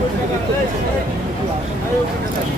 Thank you.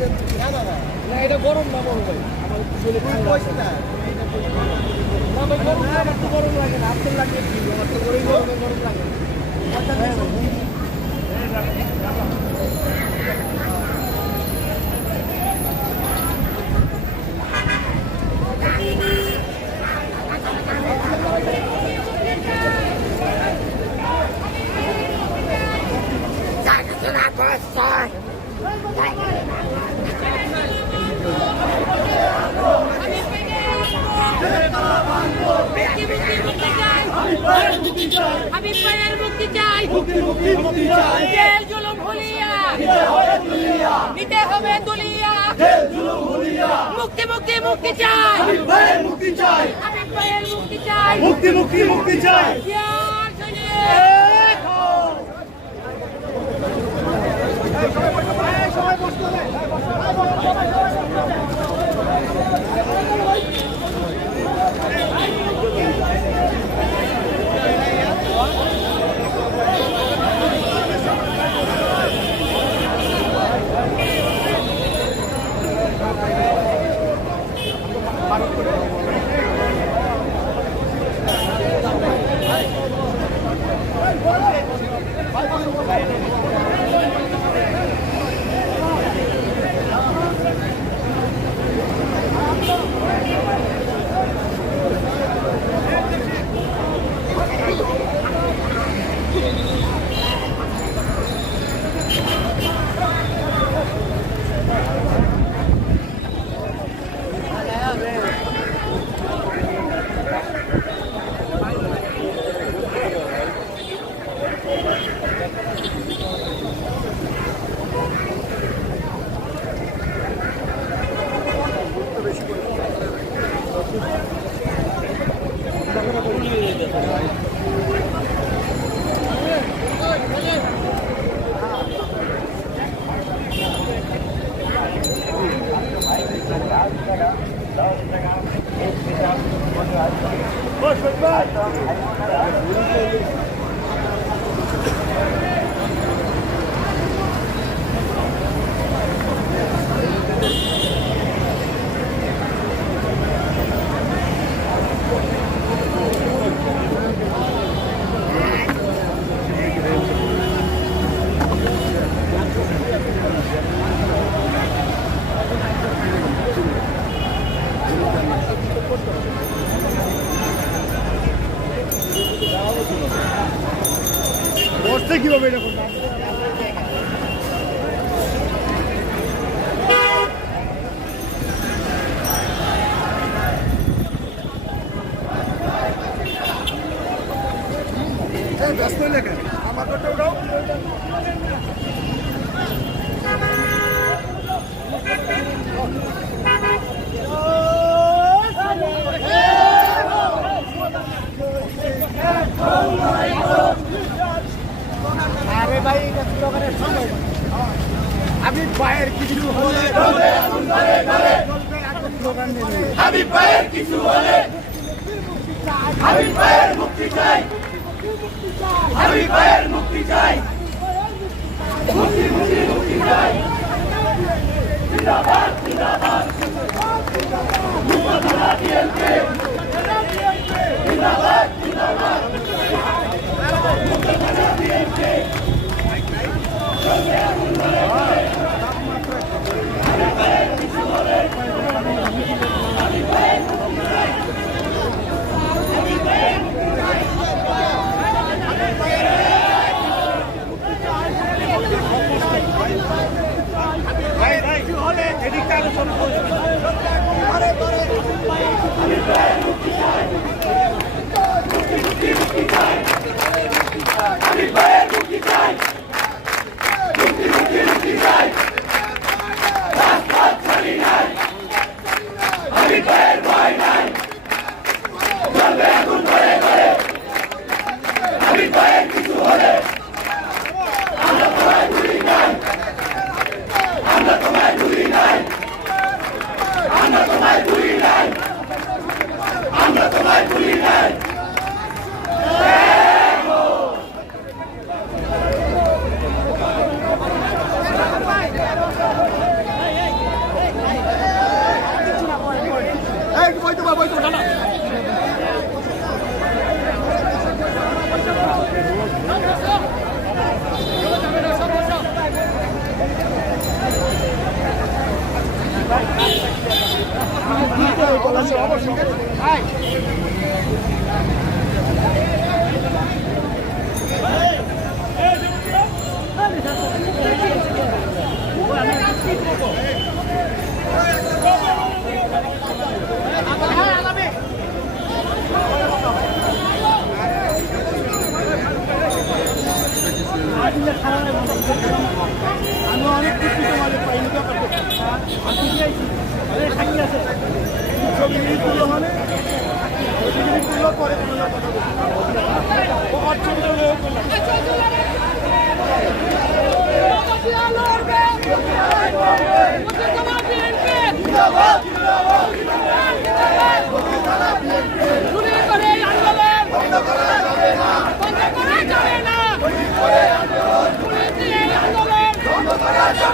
না না না এটা গরম না ছেলে পয়সা না না গরম লাগে না লাগে গরম লাগে মুক্তি চাই। হাবিব মুক্তি চাই। মুক্তি মুক্তি চাই। সবাই বসতে সবাই বসতে কীভাবে এটা করব? এই ব্যস্ত হইলে কেন? আমার তো ওটা উঠাও। আরে ভাই, এটা স্লোগানের সময় আমি পায়ের কিছু হলে আমি পায়ের কিছু হলে, আমি পায়ের মুক্তি চাই। আমি পায়ের মুক্তি চাই। আমি পায়ের মুক্তি চাই মুক্তি মুক্তি মুক্তি চাই রাজপথ ছাড়ি নাই আমি পায়ের ভয় নাই চলবে এখন ঘরে ঘরে আমি পায়ের কিছু হলে আমরা তোমায় ভুলি নাই আমরা তোমায় ভুলি নাই আমরা তোমায় ভুলি নাই আমরা তোমায় ভুলি নাই এই বইতে বা বইতে না আমি অনেক খুশি তোমাদের পাইনি আরে থাকি আছে। ছবি তুলো মানে তুলো, পরে তুলো কথা বলব। ও অর্চন তুলো শুরু করে এই আন্দোলন বন্ধ করা যাবে না পুলিশি এই আন্দোলন বন্ধ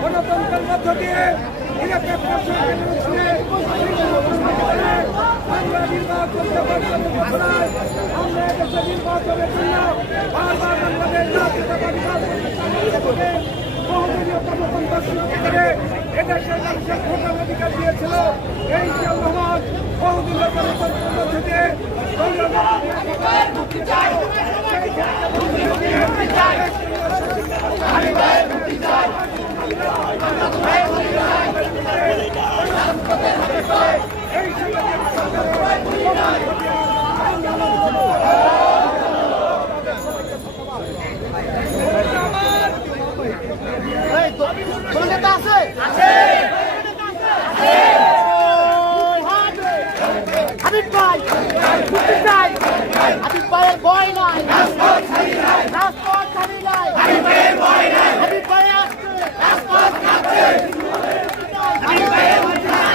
গণতন্ত্রের মধ্য দিয়ে। এদেশের মানুষের ভোটার অধিকার দিয়েছিল এই বহুদলীয় গণতন্ত্রের মধ্যে দিয়ে মুক্তি চাই হাবিব ভাই মুক্তি চাই হাবিব ভাইয়ের ভয় নাই রাজপথ ছাড়ি নাই হাবিব ভাইয়ের ভয় নাই হাবিব ভাই আসছে রাজপথ কাঁপছে হাবিব ভাইয়ের ভয় নাই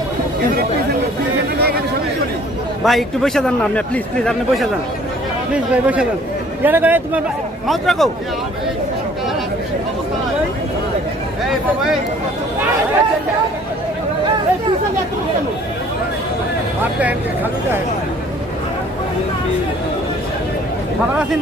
ভাই, একটু বসে যান না, আপনি প্লিজ প্লিজ আপনি বসে যান। প্লিজ ভাই, বসে যান। ইয়ারে করে তোমার মাউথ রাখো। ভালো আছেন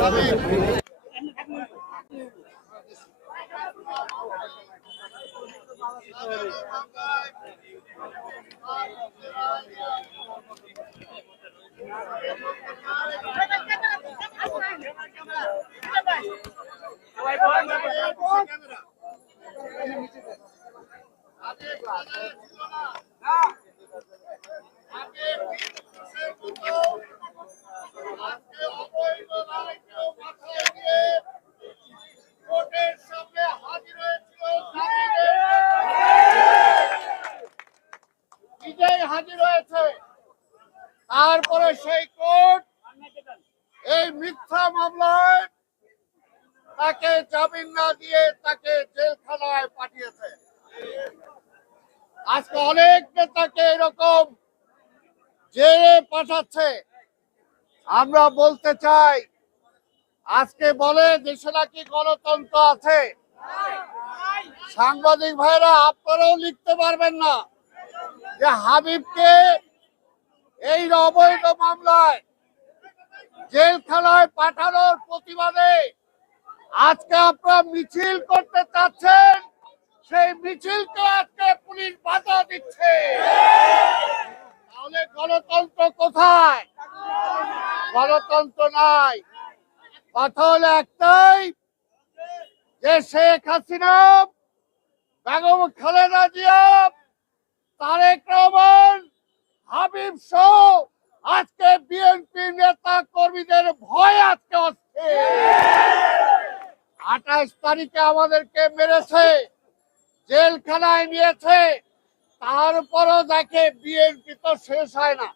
কোর্টের মিথ্যা মামলায় তাকে জামিন না দিয়ে তাকে জেলখানায় পাঠিয়েছে। আজকে অনেক নেতাকে এরকম জেলে পাঠাচ্ছে। আমরা বলতে চাই, আজকে বলে দেশে নাকি গণতন্ত্র আছে? সাংবাদিক ভাইরা, আপনারাও লিখতে পারবেন না যে হাবিবকে এই অবৈধ মামলায় জেলখানায় পাঠানোর প্রতিবাদে আজকে আপনারা মিছিল করতে চাচ্ছেন, সেই মিছিলকে আজকে পুলিশ বাধা দিচ্ছে। তাহলে গণতন্ত্র কোথায়? গণতন্ত্র নাই। কথা হলো একটাই, যে শেখ হাসিনা, বেগম খালেদা জিয়া, তারেক রহমান, হাবিব সহ আজকে বিএনপি নেতা কর্মীদের ভয় আজকে হচ্ছে আঠাশ তারিখে আমাদেরকে মেরেছে, জেলখানায় নিয়েছে, তারপরও দেখে বিএনপি তো শেষ হয় না।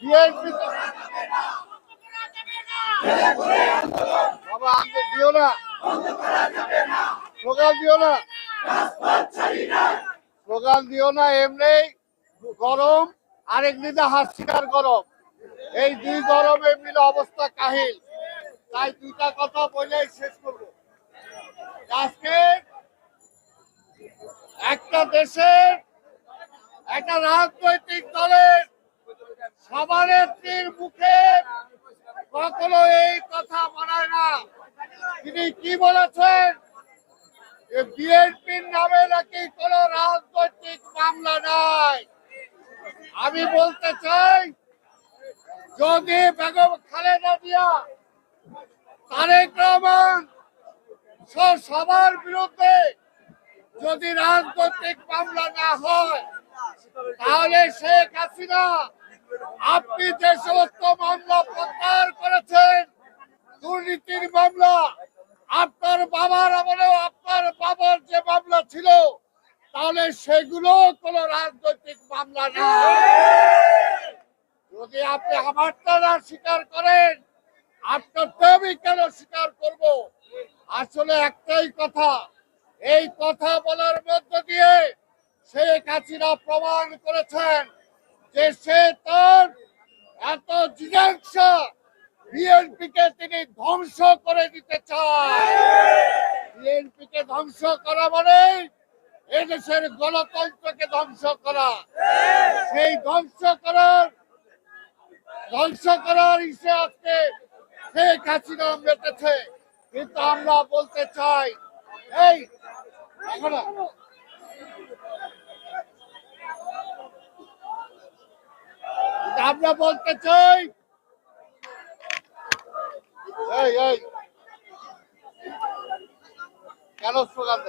বিএনপি তো দিও না। দিও না। দিও না গরম। আরেক দিকে হাসিনার গরম। এই দুই গরমে মিলে অবস্থা কাহিল। তাই দুইটা কথা বলেই শেষ করব। আজকে একটা দেশের একটা রাজনৈতিক দলের সভানেত্রীর মুখে কখনো এই কথা মানায় না। তিনি কি বলেছেন? যে বিএনপির নামে নাকি কোনো রাজনৈতিক মামলা নাই। আমি বলতে চাই, যদি বেগম খালেদা জিয়া, তারেক রহমান সবার বিরুদ্ধে যদি রাজনৈতিক মামলা না হয়, তাহলে শেখ হাসিনা, আপনি যে সমস্ত মামলা প্রত্যাহার করেছেন, দুর্নীতির মামলা, আপনার বাবার আমলেও আপনার বাবার যে মামলা ছিল, তাহলে সেগুলো কোনো রাজনৈতিক মামলা না যদি আপনি আমারটা না স্বীকার করেন। আপনার তো আমি কেন স্বীকার করব? আসলে একটাই কথা, এই কথা বলার মধ্য দিয়ে শেখ হাসিনা প্রমাণ করেছেন যে সে তার এত জিজ্ঞাসা বিএনপি কে তিনি ধ্বংস করে দিতে চায়। বিএনপি কে ধ্বংস করা মানে এদেশের গণতন্ত্রকে ধ্বংস করা। সেই ধ্বংস করার ধ্বংস করার ইসে আজকে শেখ হাসিনা মেতেছে কিন্তু আমরা বলতে চাই, এই এখন আমরা বলতে চাই, এই এই। কেন স্লোগান